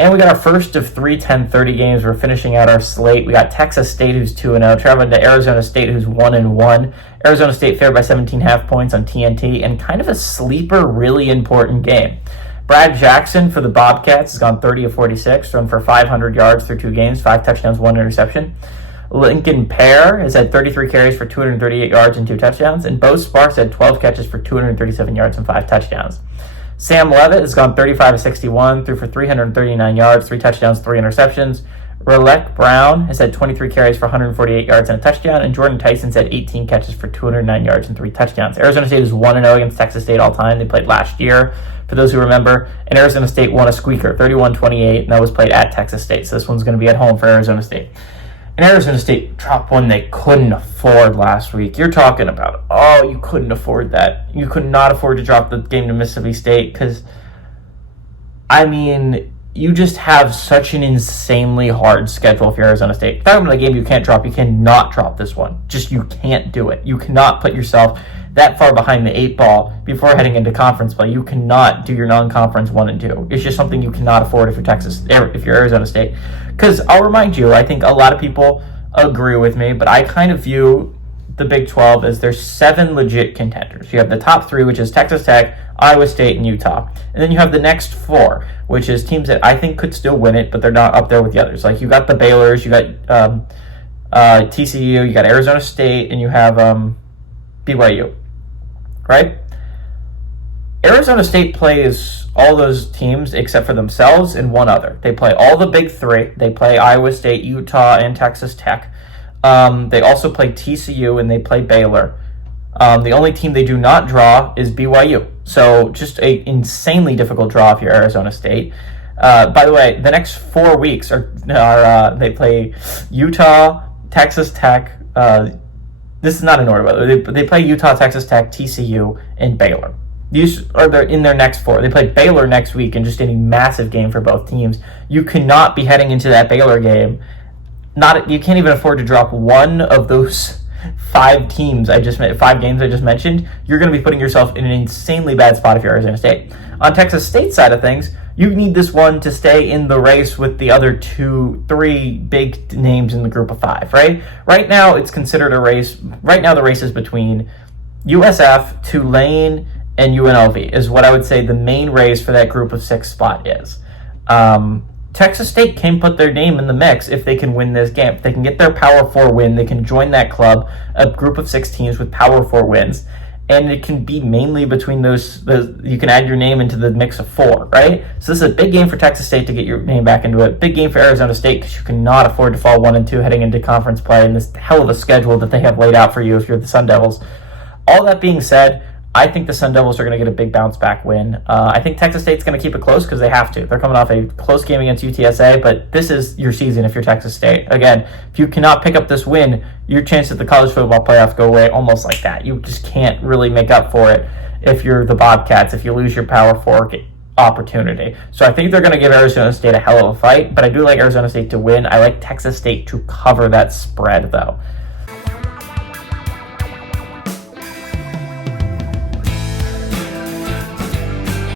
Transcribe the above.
And we got our first of 3 10:30 games. We're finishing out our slate. We got Texas State, who's 2-0, traveling to Arizona State, who's 1-1. Arizona State favored by 17.5 points on TNT, and kind of a sleeper, really important game. Brad Jackson for the Bobcats has gone 30 of 46, thrown for 500 yards through 2 games, 5 touchdowns, 1 interception. Lincoln Pear has had 33 carries for 238 yards and 2 touchdowns, and Bo Sparks had 12 catches for 237 yards and 5 touchdowns. Sam Levitt has gone 35 of 61, threw for 339 yards, 3 touchdowns, 3 interceptions. Rolette Brown has had 23 carries for 148 yards and a touchdown, and Jordan Tyson's had 18 catches for 209 yards and 3 touchdowns. Arizona State is 1-0 against Texas State all time. They played last year, for those who remember, and Arizona State won a squeaker, 31-28, and that was played at Texas State, so this one's going to be at home for Arizona State. And Arizona State dropped one they couldn't afford last week. You're talking about, you couldn't afford that. You could not afford to drop the game to Mississippi State because, you just have such an insanely hard schedule for Arizona State. Talking about a game you can't drop, you cannot drop this one. Just you can't do it. You cannot put yourself that far behind the 8 ball before heading into conference play. You cannot do your non-conference 1 and 2. It's just something you cannot afford if you're Arizona State. Because I'll remind you, I think a lot of people agree with me, but I kind of view the Big 12 as there's 7 legit contenders. You have the top 3, which is Texas Tech, Iowa State, and Utah. And then you have the next 4, which is teams that I think could still win it, but they're not up there with the others. Like you got the Baylors, you got TCU, you got Arizona State, and you have BYU, right? Arizona State plays all those teams except for themselves and one other. They play all the Big 3. They play Iowa State, Utah, and Texas Tech. They also play TCU and they play Baylor. The only team they do not draw is BYU. So just an insanely difficult draw if you're Arizona State. By the way, the next 4 weeks are they play Utah, Texas Tech. This is not in order, but they play Utah, Texas Tech, TCU, and Baylor. These are in their next 4. They play Baylor next week in just a massive game for both teams. You cannot be heading into that Baylor game. You can't even afford to drop one of those 5 games I just mentioned. You're going to be putting yourself in an insanely bad spot if you're Arizona State. On Texas State side of things, you need this one to stay in the race with the other 3 big names in the group of 5, right? Right now, it's considered a race. Right now, the race is between USF, Tulane, and UNLV is what I would say the main race for that group of 6 spot is. Texas State can put their name in the mix if they can win this game. If they can get their Power 4 win, they can join that club, a group of 6 teams with Power 4 wins, and it can be mainly between those. You can add your name into the mix of 4, right? So this is a big game for Texas State to get your name back into it. Big game for Arizona State because you cannot afford to fall 1 and 2 heading into conference play in this hell of a schedule that they have laid out for you if you're the Sun Devils. All that being said, I think the Sun Devils are going to get a big bounce-back win. I think Texas State's going to keep it close because they have to. They're coming off a close game against UTSA, but this is your season if you're Texas State. Again, if you cannot pick up this win, your chance at the college football playoff go away almost like that. You just can't really make up for it if you're the Bobcats, if you lose your Power 4 opportunity. So I think they're going to give Arizona State a hell of a fight, but I do like Arizona State to win. I like Texas State to cover that spread, though.